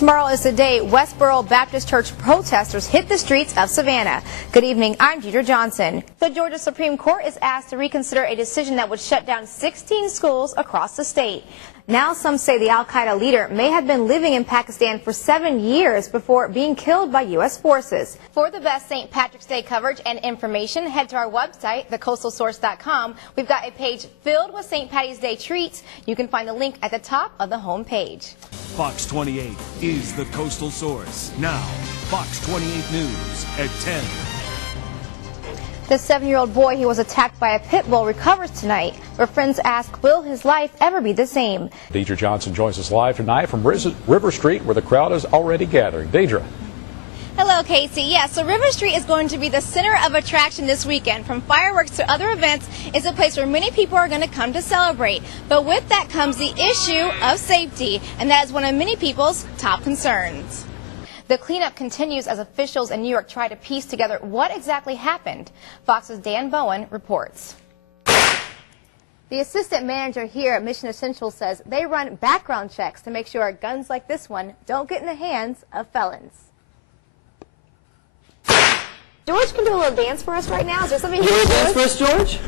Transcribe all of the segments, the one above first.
Tomorrow is the day Westboro Baptist Church protesters hit the streets of Savannah. Good evening, I'm Deidre Johnson. The Georgia Supreme Court is asked to reconsider a decision that would shut down 16 schools across the state. Now some say the al-Qaeda leader may have been living in Pakistan for 7 years before being killed by U.S. forces. For the best St. Patrick's Day coverage and information, head to our website, thecoastalsource.com. We've got a page filled with St. Patty's Day treats. You can find the link at the top of the home page. Fox 28 is the Coastal Source. Now, Fox 28 News at 10. The 7-year-old boy who was attacked by a pit bull recovers tonight, where friends ask, will his life ever be the same? Deidre Johnson joins us live tonight from River Street, where the crowd is already gathering. Deidre. Hello, Casey. Yeah, so River Street is going to be the center of attraction this weekend. From fireworks to other events, it's a place where many people are going to come to celebrate. But with that comes the issue of safety, and that is one of many people's top concerns. The cleanup continues as officials in New York try to piece together what exactly happened. Fox's Dan Bowen reports. The assistant manager here at Mission Essentials says they run background checks to make sure guns like this one don't get in the hands of felons. George can do a little dance for us right now. Is there something you want to dance for us, George?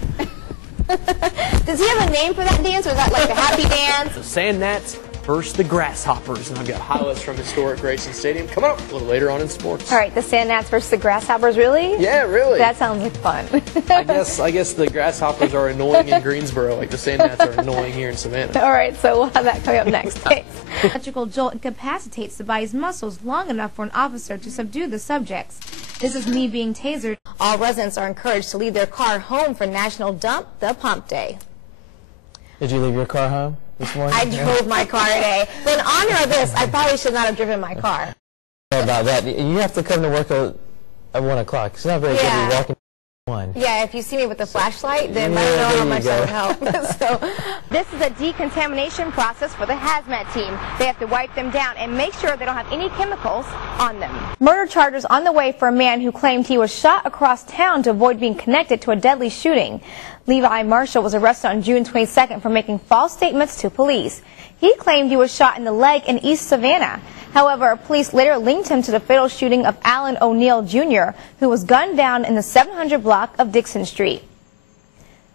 Does he have a name for that dance, or is that like the happy dance? The Sand Gnats versus the Grasshoppers, and I've got highlights from historic Grayson Stadium coming up a little later on in sports. All right, the Sand Gnats versus the Grasshoppers, really? Yeah, really. That sounds like fun. I guess the Grasshoppers are annoying in Greensboro, like the Sand Gnats are annoying here in Savannah. All right, so we'll have that coming up next. Thanks. Electrical jolt incapacitates the body's muscles long enough for an officer to subdue the subjects. This is me being tasered. All residents are encouraged to leave their car home for National Dump the Pump Day. Did you leave your car home this morning? I drove my car today. But in honor of this, I probably should not have driven my car. About that, you have to come to work at 1 o'clock. It's not very good to be walking at 1. Yeah, if you see me with the flashlight, then I don't know how much that would help. So, this is a decontamination process for the hazmat team. They have to wipe them down and make sure they don't have any chemicals on them. Murder charges on the way for a man who claimed he was shot across town to avoid being connected to a deadly shooting. Levi Marshall was arrested on June 22nd for making false statements to police. He claimed he was shot in the leg in East Savannah. However, police later linked him to the fatal shooting of Alan O'Neill Jr., who was gunned down in the 700 block of Dixon Street.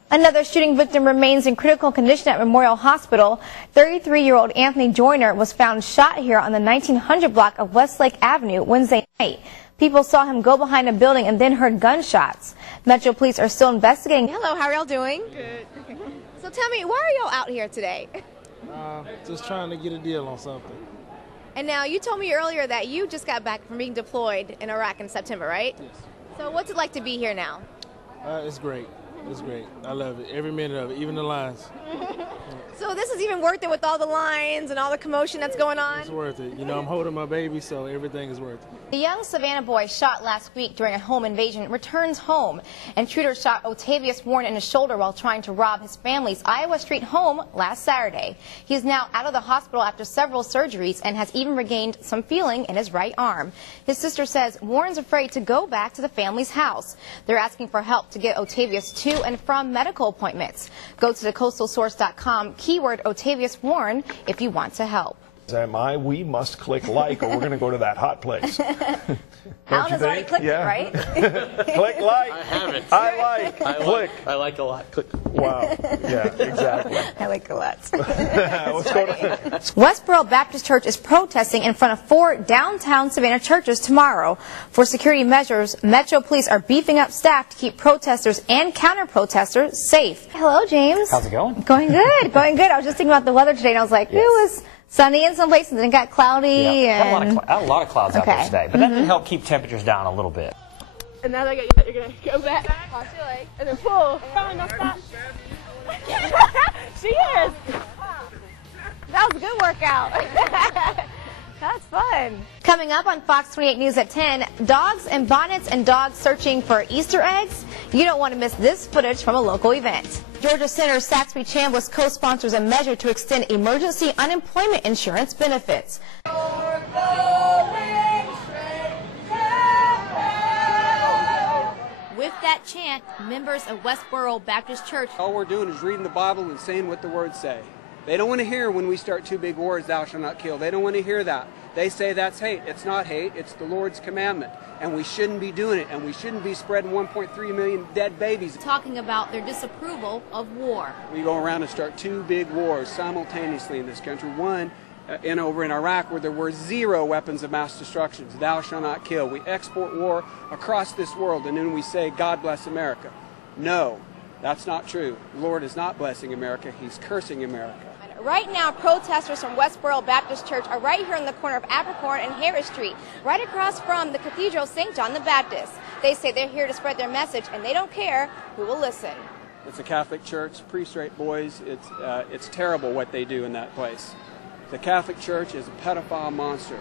Another shooting victim remains in critical condition at Memorial Hospital. 33-year-old Anthony Joyner was found shot here on the 1900 block of Westlake Avenue Wednesday night. People saw him go behind a building and then heard gunshots. Metro Police are still investigating. Hello, how are y'all doing? Good. So tell me, why are y'all out here today? Just trying to get a deal on something. And now, you told me earlier that you just got back from being deployed in Iraq in September, right? Yes. So what's it like to be here now? It's great. It's great. I love it. Every minute of it, even the lines. So this is even worth it with all the lines and all the commotion that's going on? It's worth it. You know, I'm holding my baby, so everything is worth it. The young Savannah boy shot last week during a home invasion returns home. Intruders shot Otavius Warren in the shoulder while trying to rob his family's Iowa Street home last Saturday. He is now out of the hospital after several surgeries and has even regained some feeling in his right arm. His sister says Warren's afraid to go back to the family's house. They're asking for help to get Otavius to and from medical appointments. Go to thecoastalsource.com, keyword Otavius Warren, if you want to help. We must click like, or we're going to go to that hot place. Alan has already clicked it, right? Click like. I haven't. I like. Click. I like a lot. Click. Wow. Yeah, exactly. I like a lot. Let's go to Westboro Baptist Church is protesting in front of 4 downtown Savannah churches tomorrow. For security measures, Metro Police are beefing up staff to keep protesters and counter-protesters safe. Hello, James. How's it going? Going good. Going good. I was just thinking about the weather today, and I was like, it was sunny in some places, and it got cloudy. Yeah, and I had a lot of clouds out there today, but that did help keep temperatures down a little bit. And now you're going to go back, cross your leg, and then pull. No, stop. She is. That was a good workout. That's fun. Coming up on Fox 28 News at 10, dogs and bonnets and dogs searching for Easter eggs. You don't want to miss this footage from a local event. Georgia Senator Saxby Chambliss co-sponsors a measure to extend emergency unemployment insurance benefits. With that chant, members of Westboro Baptist Church. All we're doing is reading the Bible and saying what the words say. They don't want to hear when we start two big wars, thou shalt not kill. They don't want to hear that. They say that's hate. It's not hate. It's the Lord's commandment. And we shouldn't be doing it. And we shouldn't be spreading 1.3 million dead babies. Talking about their disapproval of war. We go around and start two big wars simultaneously in this country. One over in Iraq, where there were 0 weapons of mass destruction. Thou shalt not kill. We export war across this world, and then we say, God bless America. No, that's not true. The Lord is not blessing America. He's cursing America. Right now, protesters from Westboro Baptist Church are right here on the corner of Abercorn and Harris Street, right across from the Cathedral St. John the Baptist. They say they're here to spread their message, and they don't care who will listen. It's a Catholic church, pre-straight boys. It's terrible what they do in that place. The Catholic Church is a pedophile monster.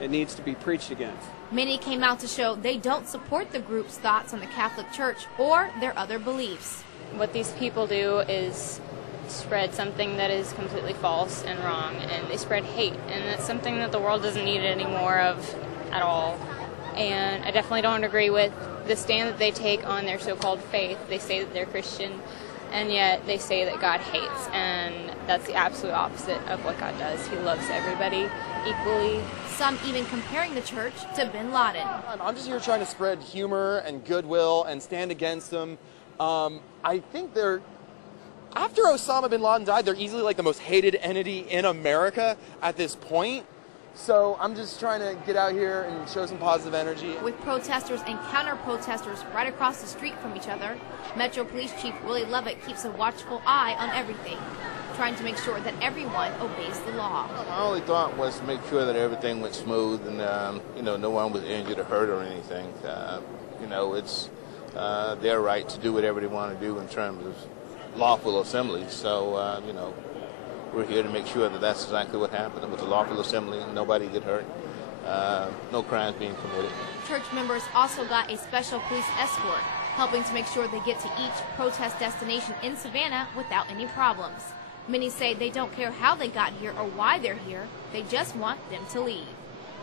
It needs to be preached against. Many came out to show they don't support the group's thoughts on the Catholic Church or their other beliefs. What these people do is spread something that is completely false and wrong, and they spread hate, and it's something that the world doesn't need any more of at all. And I definitely don't agree with the stand that they take on their so-called faith. They say that they're Christian, and yet they say that God hates, and that's the absolute opposite of what God does. He loves everybody equally. Some even comparing the church to Bin Laden. I'm just here trying to spread humor and goodwill and stand against them. I think after Osama bin Laden died, they're easily like the most hated entity in America at this point. So I'm just trying to get out here and show some positive energy. With protesters and counter-protesters right across the street from each other, Metro Police Chief Willie Lovett keeps a watchful eye on everything, trying to make sure that everyone obeys the law. My only thought was to make sure that everything went smooth and, no one was injured or hurt or anything. It's their right to do whatever they want to do in terms of lawful assembly. So, we're here to make sure that that's exactly what happened. It was a lawful assembly and nobody get hurt. No crimes being committed. Church members also got a special police escort, helping to make sure they get to each protest destination in Savannah without any problems. Many say they don't care how they got here or why they're here. They just want them to leave.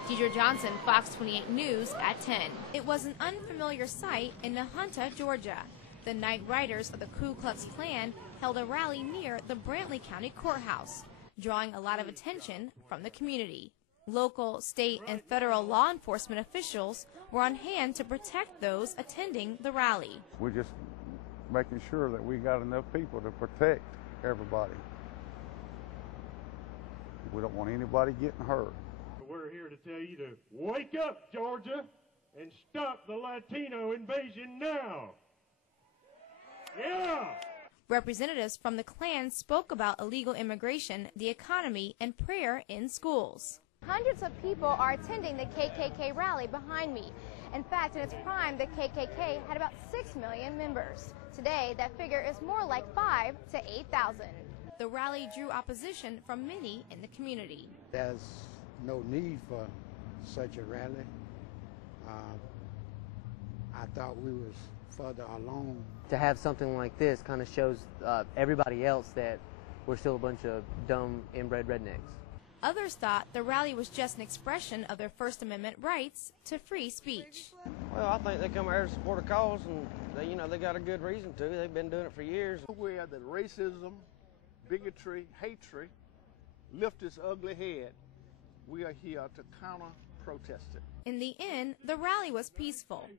Deidre Johnson, Fox 28 News at 10. It was an unfamiliar sight in Nahunta, Georgia. The Night Riders of the Ku Klux Klan held a rally near the Brantley County Courthouse, drawing a lot of attention from the community. Local, state, and federal law enforcement officials were on hand to protect those attending the rally. We're just making sure that we got enough people to protect everybody. We don't want anybody getting hurt. We're here to tell you to wake up, Georgia, and stop the Latino invasion now. Yeah! Representatives from the Klan spoke about illegal immigration, the economy, and prayer in schools. Hundreds of people are attending the KKK rally behind me. In fact, in its prime, the KKK had about 6 million members. Today, that figure is more like 5,000 to 8,000. The rally drew opposition from many in the community. There's no need for such a rally. I thought we was further along. To have something like this kind of shows everybody else that we're still a bunch of dumb, inbred rednecks. Others thought the rally was just an expression of their First Amendment rights to free speech. Well, I think they come here to support a cause, and they got a good reason to. They've been doing it for years. Where the racism, bigotry, hatred lift its ugly head, we are here to counter-protest it. In the end, the rally was peaceful,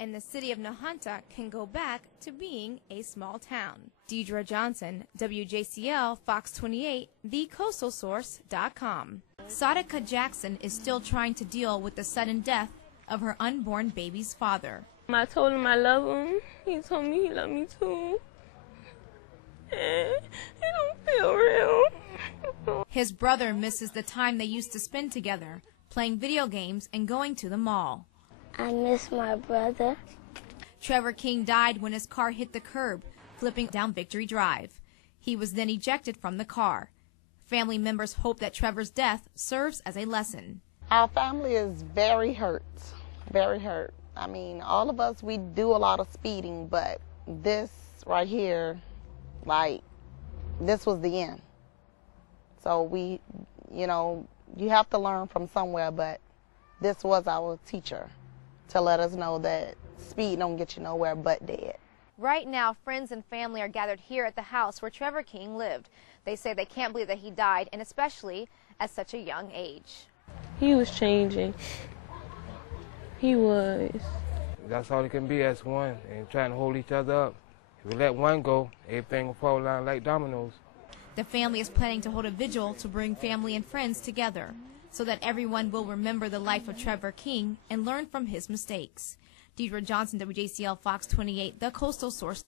and the city of Nahunta can go back to being a small town. Deidre Johnson, WJCL, Fox 28, thecoastalsource.com. Sadaka Jackson is still trying to deal with the sudden death of her unborn baby's father. I told him I love him. He told me he loved me too. And it don't feel real. His brother misses the time they used to spend together, playing video games and going to the mall. I miss my brother. Trevor King died when his car hit the curb, flipping down Victory Drive. He was then ejected from the car. Family members hope that Trevor's death serves as a lesson. Our family is very hurt, very hurt. I mean, all of us, we do a lot of speeding, but this right here, this was the end. So you have to learn from somewhere, but this was our teacher to let us know that speed don't get you nowhere but dead. Right now, friends and family are gathered here at the house where Trevor King lived. They say they can't believe that he died, and especially at such a young age. He was changing. He was. That's all it can be as one, and trying to hold each other up. If we let one go, everything will fall down like dominoes. The family is planning to hold a vigil to bring family and friends together so that everyone will remember the life of Trevor King and learn from his mistakes. Deidre Johnson, WJCL Fox 28, the Coastal Source.